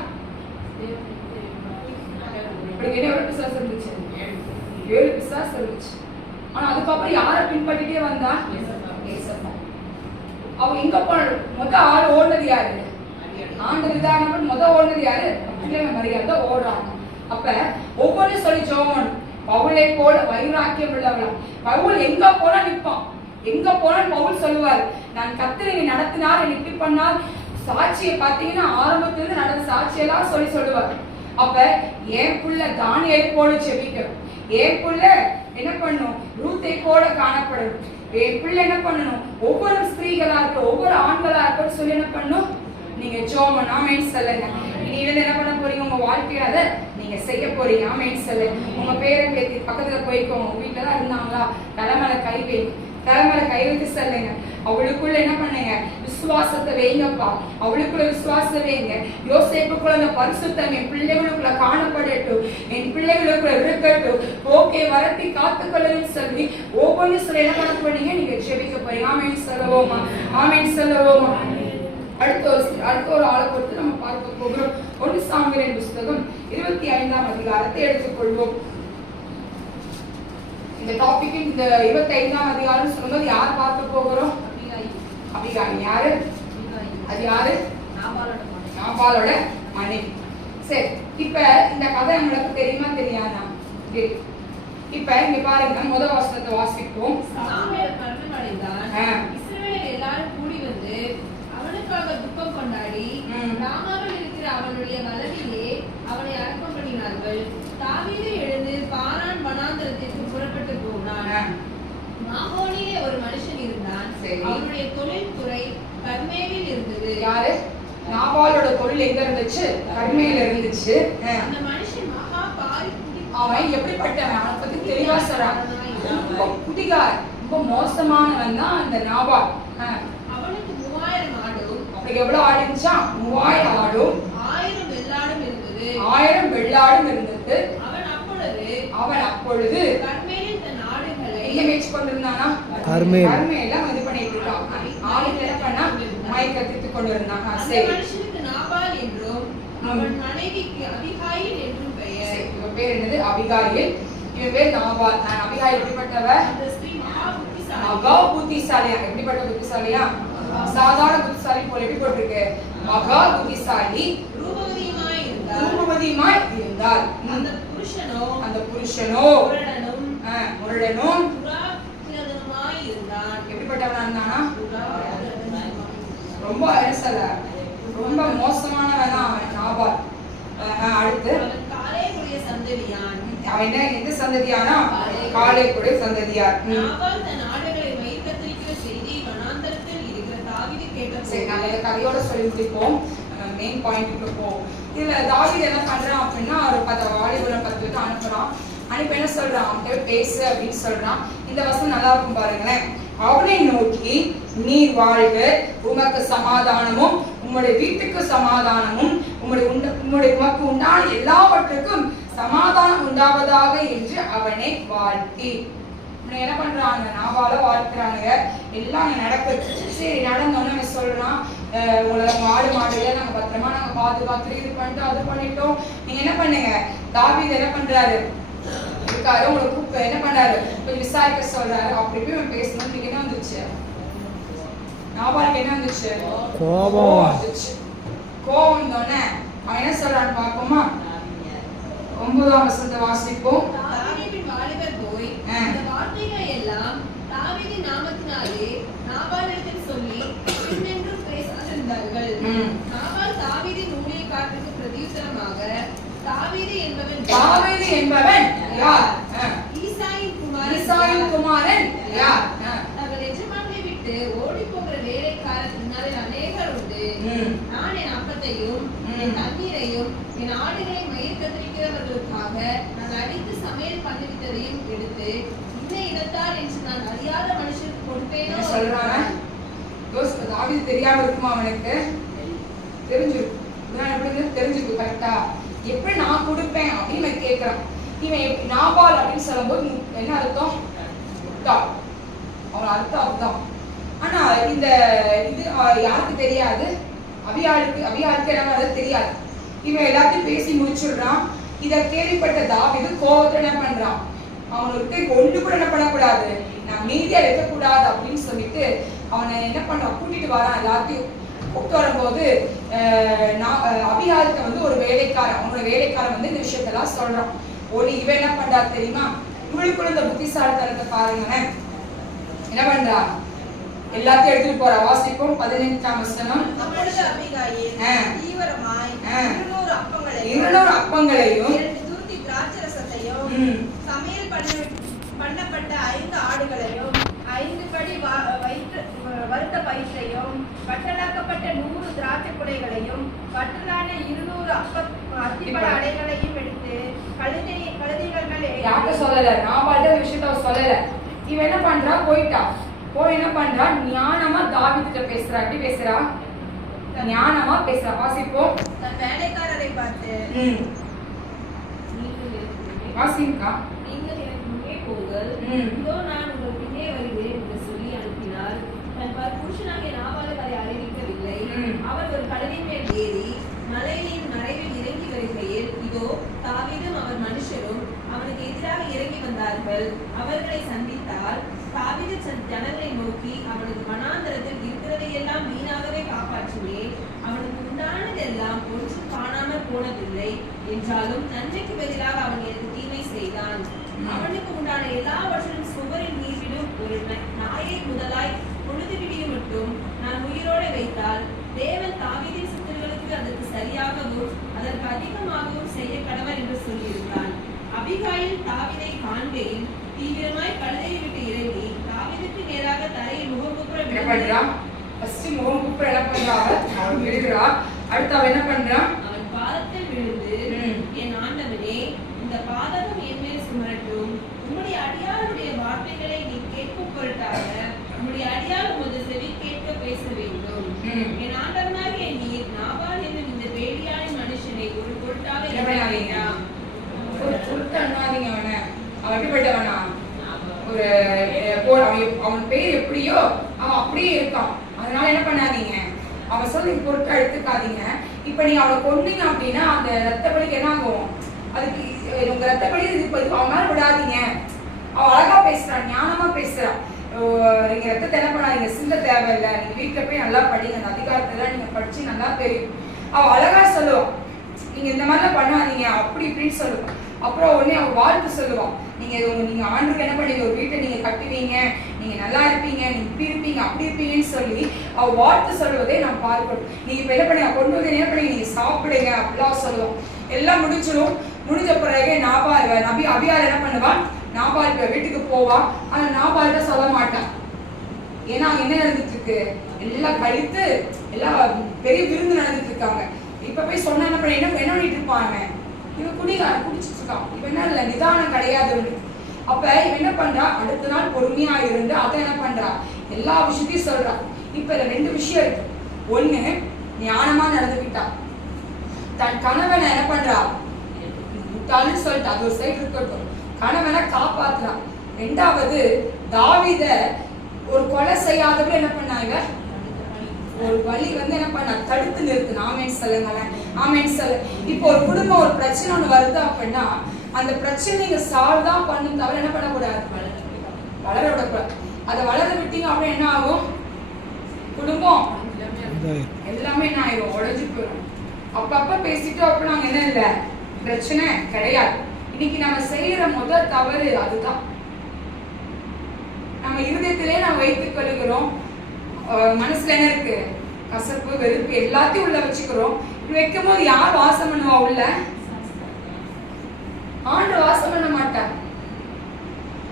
எவ்வளவு பிசாசு இருந்துச்சு, 7 பிசாசு இருந்துச்சு. ஆனா அதுக்கப்புறம் யாரை பின்பற்றிட்டே வந்தா, ஏசப்பா. அவ எங்க போன முத ஆள் ஓடுனது யாரு, ஆண்டு விதானம் முத ஓடுனது யாரு, மரியாதை தான் ஓடுறாங்க. அப்ப ஒவ்வொரு சொல்லி ஜோமன். பவுலை போல வைராக்கியம் உள்ளவளா, பவுல் எங்க போனா நிற்பான், எங்க போனா பவுல் சொல்லுவார், நான் கர்த்தரை நடத்தினார், என்னை இப்படி பண்ணார். சாட்சியை பார்த்தீங்கன்னா ஆரம்பத்திலிருந்து நடந்த சாட்சியெல்லாம் சொல்லுவார். அப்ப என் புள்ள தானியேலை போல ஜெபிக்கணும், என் புள்ள என்ன பண்ணும், ரூத்தை போல காணப்படணும், என் பிள்ளை என்ன பண்ணணும், ஒவ்வொரு ஸ்திரீகளா இருக்க ஒவ்வொரு ஆண்களா இருக்க சொல்லி என்ன பண்ணும், நீங்க ஜோமன். ஆமென் சொல்லுங்க. இனியில என்ன பண்ண போறீங்க, உங்க வாழ்க்கையில அதை நீங்க செய்ய போறீங்க. ஆமென் சொல்லுங்க. உங்க பேரை பேத்தி பக்கத்துல போய்க்கோங்க, உங்க வீட்டுல தான் இருந்தாங்களா, தலைமையில கை வைங்க, தலைமையில கை வைத்து சொல்லுங்க. அவளுக்குள்ள என்ன பண்ணுங்க, விசுவாசத்தை வைங்கப்பா, அவளுக்குள்ள விசுவாசத்தை வைங்க. யோசேப்புக்குள்ள அந்த பரிசுத்தம் என் பிள்ளைகளுக்குள்ள காணப்படட்டும், என் பிள்ளைகளுக்குள்ள இருக்கட்டும், ஓகே வரத்தி காத்துக்கொள்ளன்னு சொல்லி ஒவ்வொன்று சொல்லி என்ன பண்ண போறீங்க, நீங்க ஜெபிக்க போறீங்க. ஆமென் சொல்லவோமா, ஆமென் சொல்லவோமா. அடுத்த ஒரு ஆளை பொறுத்து நம்ம பார்க்க போகிறோம். 1 சாமுவேலின் புத்தகம் 25ஆம் அதிகாரத்தை எடுத்துக்கொள்வோம். இந்த டாபிக் இந்த 25ஆம் அதிகாரம் சொல்லும்போது யார் பார்க்க போகிறோம், அபிகாய். யாரு அது, யாரு, நாபாலோட மனைவி. சரி, இப்ப இந்த கதை உங்களுக்கு தெரியுமா தெரியாதா, தெரியும். இப்ப இங்க பாருங்க, முதல் வசனத்தை வாசிப்போம். எல்லாரும் கூடி வந்து அவனுக்காக துக்கம் கொண்டாடி ராமாவில் இருக்கிற அவனுடைய மனைவியே அவனை அடக்கம் பண்ணினார்கள். தாவீது எழுந்து பாரான் வனாந்தரத்திற்கு புறப்பட்டு போனான். மாகோனிலே ஒரு மனுஷன் இருந்தான். அவனுடைய தொழில் துறை கர்மேலில் இருந்தது. யாரு, நாபாலோட தொழில் எங்க இருந்துச்சு, கர்மேல இருந்துச்சு. அந்த மனுஷன் மகா பாரி, அவன் எப்படிப்பட்டவன், அவனை பத்தி தெளிவா சொல்றான். ரொம்ப குடிகாரன், ரொம்ப மோசமானவன் தான் அந்த நாபால். அவனுக்கு 3000 ஆடும். அப்படி எவ்வளவு ஆடு இருந்துச்சா, 3000 ஆடும், 1000 வெள்ளாடும் இருந்தது. 1000 வெள்ளாடும் இருந்தது. அவன் அப்பொழுது கர்மேலில் தன் ஆடுகளை எங்க மேய்ச்சி கொண்டிருந்தானா, கர்மேல இது பண்ணிட்டு இருக்கான். ஆளுங்க என்ன பண்ணா, மாய் கத்திட்டு கொண்டிருந்தாங்க. சரி, மனுஷனுக்கு நாபால் என்றும் அவன் மனைவிக்கு அபிகாயில் என்றும் பெயர். இவன் பேர் என்னது? அபிகாயில். இவன் பேர் நாபால். அபிகாயில் எப்படிப்பட்டவ? அந்த ஸ்திரீ மகா புத்திசாலி. மகா புத்திசாலியா. எப்படிப்பட்ட புத்திசாலியா? சாதாரண புத்திசாலி போல எப்படி போட்டிருக்கு? மகா புத்திசாலி, ரூபவதியுமாய் இருந்தாள். அந்த புருஷனோ முரடனும் துராக்கிரதனுமாய் இருந்தான். எப்படிப்பட்டவனா இருந்தானா? ரொம்ப அரசல, ரொம்ப மோசமானவனா அவன் நாபால். அடுத்து அவன் காலேபுடைய சந்ததியான். அவன் என்ன எந்த சந்ததியானா? காலேபுடைய சந்ததியார். நாபால் தன் ஆடுகளை மேய்க்கத்திருக்கிற செய்தியை வனாந்தரத்தில் இருக்கிற தாவீது கேட்டபோது. சரி, நாங்க இந்த கதையோட சொல்லி முடிப்போம். மெயின் பாயிண்ட்டுக்கு போவோம். இதுல தாவீது என்ன பண்றான் அப்படின்னா, ஒரு 10 வாலிபரை 10 பேருக்கு அனுப்புறான். அனுப்பி என்ன சொல்றான்? அவன்கிட்ட பேசு அப்படின்னு சொல்றான். இந்த வசனம் நல்லா இருக்கும் பாருங்களேன். அவனை நோக்கி, நீ வாழ்க, உமக்கு சமாதானமும் உம்முடைய வீட்டுக்கு சமாதானமும் உமக்கு உண்டான எல்லாவற்றுக்கும் சமாதானம் உண்டாவதாக என்று அவனை வாழ்த்தி. என்ன பண்றாங்க? நாபால வாழ்த்துறாங்க. எல்லாம் நடக்குது. சரி, நடந்தோன்னு சொல்றான், உங்களை ஆடு மாடுகளை நாங்க பத்திரமா நாங்க பாதுகாத்து இது பண்ணிட்டோம், அது பண்ணிட்டோம். நீங்க என்ன பண்ணுங்க? தாவீது என்ன பண்றாரு? இருக்காரு, உங்களை கூப்பிட்டு என்ன பண்றாரு? கொஞ்சம் விசாரிக்க சொல்றாரு. அப்படி போய் பேசணும். நீங்க என்ன வந்துச்சு? நாபாலுக்கு என்ன வந்துச்சு? கோபம் வந்துச்சு. கோபம் வந்தோடனே அவன் என்ன சொல்றான்னு பார்ப்போமா? 9ஆம் வசனத்தை வாசிப்போம். தாவீதின் வாலிபர் போய் இந்த வார்த்தைகளை எல்லாம் தாவீதின் நாமத்தினாலே நாபாலிடத்தில் சொல்லி பின்னென்றும் பேசாதிருந்தார்கள். நாபால் தாவீதின் ஊழியக்காரருக்கு பிரதியுத்தரமாக, தாவீது என்பவன் யார்? ஈசாயின் குமாரன் யார்? தங்கள் எஜமானை விட்டு ஓடி போகிற வேலைக்காரர் இந்நாளில் அநேகர் உண்டு. நான் என் அப்பத்தையும் என் தண்ணீரையும் என் ஆடுகளை மயிர் கத்திரிக்கிறவர்களுக்காக நான் அடித்து சமையல் பண்ணிவிட்டதையும் எடுத்து இந்த இடத்தால் என்று நான் அறியாத மனுஷருக்கு கொடுப்பேனோ சொல்றாங்க. தாவீது தெரியாம இருக்குமா? அவனுக்கு தெரிஞ்சிருக்கும். தெரிஞ்சிருக்கு கரெக்டா. எப்படி நான் கொடுப்பேன் அப்படின்னு கேட்கிறான். இவன் நாபால் அப்படின்னு சொல்லும்போது என்ன அர்த்தம்? அவன் அர்த்தம். ஆனா இந்த இது யாருக்கு தெரியாது? அபியாளுக்கு என்ன தெரியாது. இவன் எல்லாத்தையும் பேசி முடிச்சிடுறான். இத கேள்விப்பட்ட தாவீது கோபத்துல என்ன பண்றான்? அவனுக்கு ஒன்று கூட என்ன பண்ணக்கூடாது, நான் மீதியா இருக்கக்கூடாது அப்படின்னு சொல்லிட்டு அவனை என்ன பண்றான்? கூட்டிட்டு வரான். எல்லாத்தையும் கூப்பிட்டு வரும்போது அபியாளுக்கு வந்து ஒரு வேலைக்காரன், அவனோட வேலைக்காரன் வந்து இந்த விஷயத்தெல்லாம் சொல்றான். இவன் என்ன பண்றா தெரியுமா? இவளுக்குள்ள இந்த புத்திசாலித்தனத்தை பாருங்களேன். என்ன பண்றா? எல்லாத்தையும் எடுத்துட்டு போறா. வாசிப்போம் 15ஆம் வசனம். அப்பொழுது அபிகாயில் தீவிரமாய் 200 அப்பங்களையும் 2 துருத்தி திராட்சரசத்தையும் சமையல் பண்ணப்பட்ட 5 ஆடுகளையும் 5 படி வறுத்த பயிற்றையும் வட்டலாக்கப்பட்ட 100 திராட்சை குடைகளையும் வட்டலான 200 அத்திப்பழ அடைகளையும் எடுத்து கழுதைகள் யார்கிட்ட சொல்லல, நாபால்கிட்ட விஷயத்த சொல்லல. இவன் என்ன பண்றா? போயிட்டா. போய் என்ன பண்றா? ஞானமா தாவீதுகிட்ட பேசுறா. எப்படி பேசுறா? ஞானமா பேசுறா. வாசிப்போம். தன் வேலைக்காரரை பார்த்து, வாசிங்கா, நீங்கள் எனக்கு முன்னே போங்கள், இதோ நான் உங்கள் பின்னே வருகிறேன் என்று சொல்லி அனுப்பினார். தன் புருஷனாகிய நாபாலுக்கு அதை அறிவிக்கவில்லை. அவர் ஒரு கழுதையின் மேல் ஏறி மலையின் மறைவில் இறங்கி வருகையில், இதோ தாவீதும் அவர் மனுஷரும் அவனுக்கு எதிராக இறங்கி வந்தார்கள். அவர்களை சந்தித்தால் தாவீது ஜனங்களை நோக்கி, அவனுக்கு வனாந்தரத்தில் இருக்கிறதையெல்லாம் வீணாகவே காப்பாற்றினேன். அவனுக்கு உண்டானதெல்லாம் ஒன்றும் காணாமல் போனதில்லை. என்றாலும் நன்மைக்கு பதிலாக அவன் எனக்கு தீமை செய்தான். அவனுக்கு உண்டான எல்லாவற்றிலும் சுவரில் நீர்விடும் ஒரு நாயை முதலாய் பொழுது விடியும் மட்டும் நான் உயிரோட வைத்தால் தேவன் தாவீதின் சித்தர்களுக்கு அதற்கு சரியாகவும் அதற்கு அதிகமாகவும் செய்ய கடவர் என்று சொல்லியிருந்தான். அபிகாயில் தாவீதை காண்கையில் தீவிரமாய் கழுதையை விட்டு இறங்கி தாவீதுக்கு நேராக தரையில் முகங்குப்புற விழுகிறான். அடுத்து அவன் என்ன பண்றான்? அவன் பாதத்தில் விழுந்து, என் ஆண்டவனே, இந்த பாதகம் என் மேல் சுமரட்டும். உம்முடைய அடியாருடைய வார்த்தைகளை நீ கேட்கும் பொருட்டாக உம்முடைய அடியார் உமது செவி கேட்க பேச வேண்டும். என் ஆண்டவனாகிய நீர் நாபால் என்னும் இந்த வேலியாளின் மனுஷனை ஒரு பொருட்டாக வேண்டாம். அவன் எப்படிப்பட்டவனா? அவன் பேர் எப்படியோ அவன் அப்படியே இருக்கான். அதனால என்ன பண்ணாதீங்க, அவன் சொல்லி பொருட்கள் எடுத்துக்காதீங்க. இப்ப நீங்க அவளை கொன்னீங்க அப்படின்னா அந்த ரத்தப்படிக்கு என்ன ஆகும்? அதுக்கு உங்க ரத்தப்படி இப்ப அவன் மேல விடாதீங்க. அவ அழகா பேசுறான், ஞானமா பேசுறான். நீங்க ரத்தத்தை என்ன பண்ணாதீங்க, சிந்த தேவையில்லை, நீங்க வீட்டுல போய் நல்லா படிங்க, அந்த அதிகாரத்துல நீங்க படிச்சு நல்லா தெரியும். அவ அழகா சொல்லுவான், நீங்க இந்த மாதிரிலாம் பண்ணாதீங்க அப்படி இப்படின்னு சொல்லுவான். அப்புறம் உடனே அவ வாழ்த்து சொல்லுவான், நீங்க ஆண்டுக்கு என்ன பண்ணீங்க, ஒரு வீட்டை நீங்க கட்டுவீங்க, நீங்க நல்லா இருப்பீங்க, நீங்க இப்படி இருப்பீங்க அப்படி இருப்பீங்கன்னு சொல்லி அவ வாழ்த்து சொல்லுவதை நான் பார்க்கணும். நீங்க இப்ப என்ன பண்ணீங்க, கொண்டு வந்து என்ன பண்ணீங்க, நீங்க சாப்பிடுங்க அப்படிலாம் சொல்லுவோம். எல்லாம் முடிஞ்சிடும். முடிஞ்ச பிறகு அபியார் என்ன பண்ணுவான், நாபால் வீட்டுக்கு போவான். ஆனா நாபால்கிட்ட சொல்ல மாட்டான். ஏன்னா என்ன நடந்துட்டு இருக்கு, எல்லாம் கழித்து எல்லாம் பெரிய விருந்து நடந்துட்டு இருக்காங்க. இப்ப போய் சொன்ன என்ன பண்ணிட்டு இருப்பாங்க, இவன் குடிச்சிட்டு இருக்கான், இவன் என்ன இல்ல நிதானம் கிடையாது. அப்ப இவன் என்ன பண்றா, அடுத்த நாள் பொறுமையா இருந்து அதை என்ன பண்றா, எல்லா விஷயத்தையும் சொல்றான். இப்ப இதுல ரெண்டு விஷயம் இருக்கு. ஒண்ணு, ஞானமா நடந்துக்கிட்டா, தன் கணவனை என்ன பண்றா, முட்டாள்னு சொல்லிட்டு அது ஒரு சைடு இருக்கட்டும், கணவனை காப்பாத்துறான். ரெண்டாவது, தாவீத ஒரு கொலை செய்யாதவங்க என்ன பண்ணாங்க, ஒரு வழி என்ன பண்ண தடுத்து நிறுத்து. ஆமென் சொல்லுங்களேன், ஆமென் சொல்லு. இப்போ ஒரு குடும்பம் ஒரு பிரச்சனை ஒண்ணு வருது அப்படின்னா அந்த பிரச்சனைங்க சால்வ் தான் பண்ணும் தவிர என்ன பண்ணக்கூடாது, வளர விடக்கூடாது. அதை வளர விட்டீங்க அப்படின்னா என்ன ஆகும், குடும்பம் எல்லாமே என்ன ஆயிரும், உடைஞ்சு போயிடும். அப்பப்ப பேசிட்டு அப்ப நாங்க என்ன இல்லை, பிரச்சனை கிடையாது. இன்னைக்கு நம்ம செய்யற முதல் தவறு அதுதான். நம்ம இருதயத்திலே நம்ம வைத்துக் கொள்கிறோம், மனசுல என்ன இருக்கு, கசப்பு வெறுப்பு எல்லாத்தையும் உள்ள வச்சுக்கிறோம். வைக்கும் போது யார் வாசம் பண்ணுவா உள்ள, ஆண்டு வாசம் பண்ண மாட்டார்.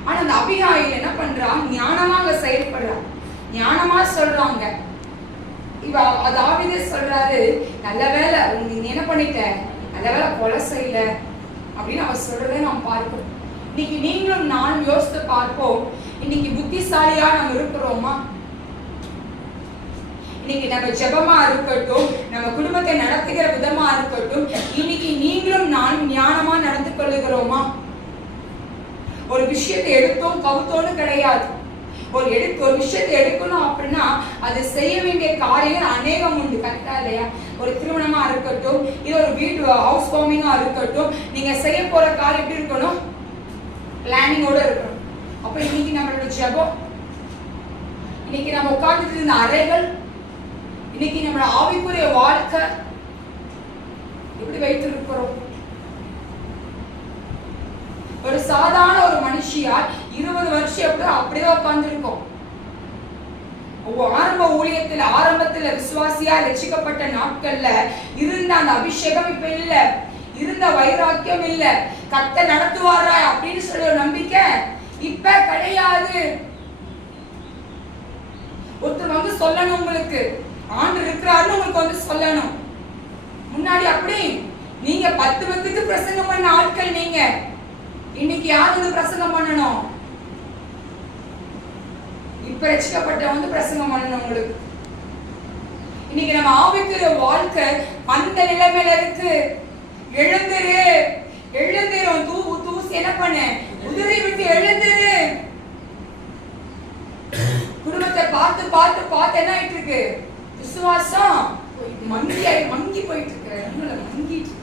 ஆனா அந்த அபிகாயில் என்ன பண்றா, ஞானமா அங்க செயல்படுறா, ஞானமா சொல்றாங்க. இவ தாவீதே சொல்றாரு, நல்ல வேலை நீ என்ன பண்ணிட்ட, நல்ல வேலை கொலை செய்யல அப்படின்னு அவர் சொல்றதை நாம் பார்க்கிறோம். இன்னைக்கு நீங்களும் நானும் யோசித்து பார்ப்போம், இன்னைக்கு புத்திசாலியா நம்ம இருக்கிறோமா? இன்னைக்கு நம்ம ஜெபமா இருக்கட்டும், நம்ம குடும்பத்தை நடத்துகிற விதமா இருக்கட்டும், இன்னைக்கு நீங்களும் நானும் ஞானமா நடந்து கொள்ளுகிறோமா? ஒரு விஷயத்தை எடுத்தோம் கவுத்தோன்னு கிடையாது. ஒரு விஷயத்தை எடுக்கணும் அப்படின்னா அது செய்ய வேண்டிய காரியங்கள் அநேகம் உண்டு. கரெக்டா இல்லையா? ஒரு திருமணமா இருக்கட்டும், இது ஒரு வீட்டு ஹவுஸ் வார்மிங்கா இருக்கட்டும், நீங்க செய்ய போற காரியம் எப்படி இருக்கணும், பிளானிங்கோட இருக்கணும். அப்ப இன்னைக்கு நம்மளோட ஜெபம், இன்னைக்கு நம்ம உட்கார்ந்துட்டு இருந்த அறைகள், இன்னைக்கு நம்மளோட ஆவிக்குரிய வாழ்க்கை எப்படி வைத்திருக்கிறோம்? ஒரு சாதாரண ஒரு மனுஷியார் 20 வருஷம் அப்படிதான் உட்கார்ந்துருக்கோம். ஆரம்ப ஊழியத்தில் ஆரம்பத்துல விசுவாசியா ரட்சிக்கப்பட்ட நாட்கள்ல இருந்த அந்த அபிஷேகம் இப்ப இல்ல, இருந்த வைராக்கியம் இல்ல, கர்த்தர் நடத்துவாரா அப்படின்னு சொல்லி ஒரு நம்பிக்கை இப்ப கிடையாது. ஒருத்தர் வந்து சொல்லணும், உங்களுக்கு ஆண்டு இருக்கிறாருன்னு உங்களுக்கு வந்து சொல்லணும். முன்னாடி அப்படி நீங்க 10 பேருக்கு பிரசங்கம் பண்ண ஆட்கள் நீங்க, இன்னைக்கு யார் வந்து பிரசங்கம் பண்ணணும்? இப்ப ரட்சிக்கப்பட்ட வந்து பிரசங்கம் பண்ணணும் உங்களுக்கு. இன்னைக்கு நம்ம ஆவிக்குரிய வாழ்க்கை அந்த நிலைமையில இருக்கு. எழுந்துரு, எழுந்துரும், தூசி என்ன பண்ண, உதிரை விட்டு எழுந்துரு. குடும்பத்தை பார்த்து பார்த்து பார்த்து என்ன ஆயிட்டு இருக்கு, விசுவாசம் மங்கி போயிட்டு இருக்கு, மங்கிட்டு.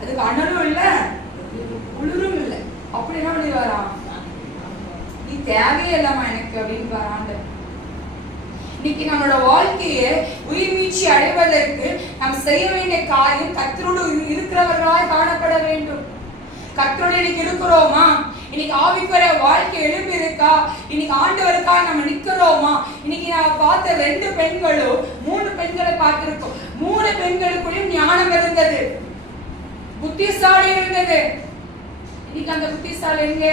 அதுக்கு அனலும் இல்ல குளிரும் இல்ல, அப்படி என்ன பண்ணி வரான், நீ தேவையே இல்லாம எனக்கு அப்படின்னு வரான். இன்னைக்கு நம்மளோட வாழ்க்கையை உயிர் மீட்சி அடைவதற்கு நாம் செய்ய வேண்டிய காரியம் கர்த்தரோடு இருக்கிறவர்களாய் காணப்பட வேண்டும். கர்த்தரோடு இன்னைக்கு இருக்கிறோமா? இன்னைக்கு ஆவிக்குரிய வாழ்க்கை எழுப்பி இருக்கா? இன்னைக்கு ஆண்டவருக்காக நம்ம நிக்கிறோமா? இன்னைக்கு நான் பார்த்த 2 பெண்களும் 3 பெண்களை பார்த்திருக்கோம். 3 பெண்களுக்குள்ளும் ஞானம் இருந்தது, புத்திசாலி இருந்தது. இன்னைக்கு அந்த புத்திசாலி எங்க?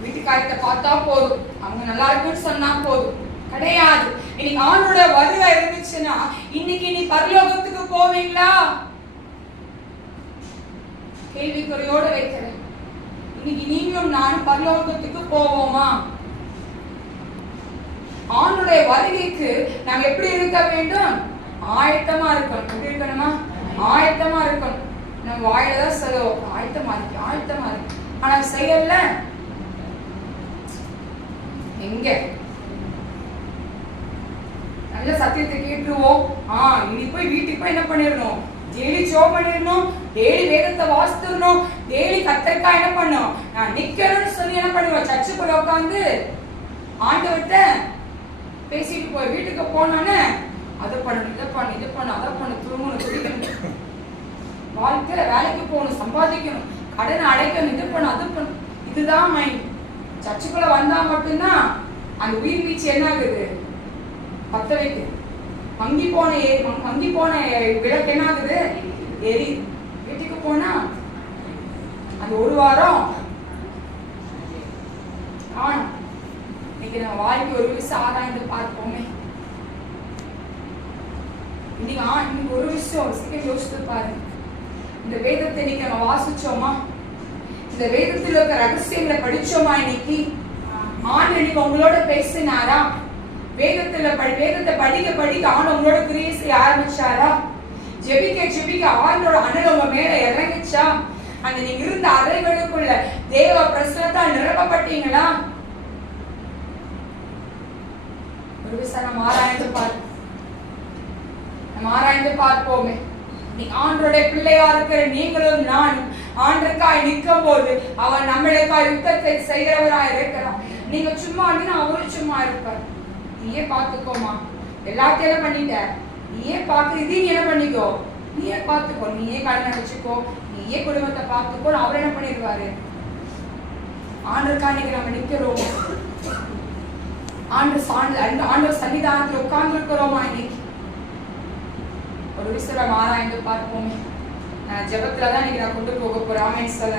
வீட்டுக்காரத்தை பார்த்தா போதும், அவங்க நல்லா இருக்குன்னு சொன்னா போதும், கிடையாது. இன்னைக்கு ஆண்டோட வருகை இருந்துச்சுன்னா இன்னைக்கு நீ பரலோகத்துக்கு போவீங்களா? கேள்விக்குறியோட வைக்கிறேன். இன்னைக்கு நீங்களும் நானும் பரலோகத்துக்கு போவோமா? ஆண்டோட வருகைக்கு நாம் எப்படி இருக்க வேண்டும்? ஆயத்தமா இருக்கணும். எப்படி இருக்கணுமா? ஆயத்தமா இருக்கணும். நம்ம வாயில தான் சொல்லுவோம், ஆயத்தமா இருக்கு, ஆயத்தமா இருக்கு, ஆனா செய்யல எங்க? நல்ல சத்தியத்தை கேட்டுருவோம். இனி போய் வீட்டுக்கு போய் என்ன பண்ணிடணும், டெய்லி ஜோ பண்ணிடணும், டெய்லி வேதத்தை வாசித்துடணும், டெய்லி கத்தருக்கா என்ன பண்ணும், நான் நிக்கணும்னு சொல்லி என்ன பண்ணுவோம், சர்ச்சுக்குள்ள உட்காந்து ஆண்டவர்கிட்ட பேசிட்டு போய் வீட்டுக்கு போனோன்னு அதை பண்ணணும், இதை பண்ணு, இது பண்ணு, அதை பண்ணு, தூங்கணும், குடிக்கணும், வாழ்க்கையில வேலைக்கு போகணும், சம்பாதிக்கணும், கடனை அடைக்கணும், இது பண்ணு, அது பண்ணு. இதுதான் மைண்ட். சர்ச்சுக்குள்ள வந்தா மட்டும்தான் அந்த உயிர் வீச்சு என்ன ஆகுது, பத்த வைக்குது. மங்கி போன விளக்கு என்ன ஆகுது, எரி. வீட்டுக்கு போனா அந்த ஒரு வாரம் காணும். இன்னைக்கு நம்ம வாழ்க்கை ஒரு விஷயம் ஆராய்ந்து பார்ப்போமே. இன்னைக்கு ஒரு விஷயம் யோசித்து பாருங்க. இந்த வேதத்தை இன்னைக்கு நம்ம வாசிச்சோமா, இந்த வேதத்தில் இருக்க ரகசியங்களை படிச்சோமா? இன்னைக்கு ஆண்டு இன்னைக்கு உங்களோட பேசினாரா? வேதத்தை படிக்க படிக்க ஆண்டு உங்களோட கிரியை செய்ய ஆரம்பிச்சாரா? ஜெபிக்க ஆண்டோட அனல் உங்க மேல இறங்கிச்சா? அந்த நீங்க இருந்த அறைகளுக்குள்ள தேவ பிரசன்னத்தால் நிரப்பப்பட்டீங்களா? ஒரு விஷயம் நம்ம ஆராய்ந்து பார்ப்போமே. நீ ஆண்டோட பிள்ளையா இருக்கிற நீங்களும் நானும் ஆண்டருக்காய் நிற்கும் போது அவர் நம்மளுக்காய் யுத்தத்தை செய்கிறவராய் இருக்கிறார். நீங்க சும்மா இருந்தீங்கன்னா அவரும் சும்மா இருப்பார். நீயே பாத்துக்கோமா, எல்லாத்தையும் பண்ணிட்ட, நீயே பார்த்து இது நீ என்ன பண்ணிக்கோ, நீயே பார்த்துக்கோ, நீயே கடன் அடைச்சுக்கோ, நீயே குடும்பத்தை பார்த்துக்கோ, அவர் என்ன பண்ணிடுவாரு. ஆண்டருக்காய் இன்னைக்கு நம்ம நிக்கிறோம், ஆண்டவர் சன்னிதானத்தில் உட்கார்ந்து இருக்கிறோமா? இன்னைக்கு ஒரு விஷயம் ஆராய்ந்து பார்ப்போமே. ஜெபத்துலதான் இன்னைக்கு நான் கொண்டு போக போறேன். ஆமென் சொல்ல.